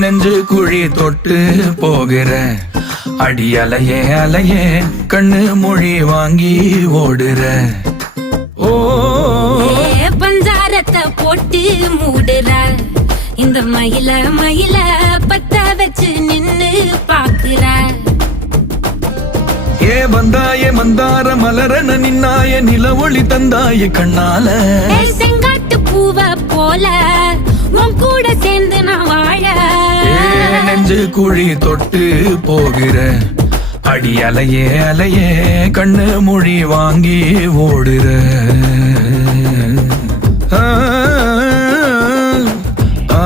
நெஞ்சு குழி தொட்டு போகிற அடி அலையே அலையே கண்ணு மொழி வாங்கி ஓடுற. ஓ பஞ்சாரத்தை போட்டு மூடுற இந்த மயில மயில பத்த வச்சு நின்னு பாக்குற. ஏ வந்தாய மந்தார மலரன நின்னாய நில ஒளி தந்தாய கண்ணால. செங்காட்டு பூவ போல உன் கூட சேர்ந்து நான் வாழ. நெஞ்சு குழி தொட்டு போகிற அடி அலையே அலையே கண்ணு மொழி வாங்கி ஓடுற. ஆ ஆ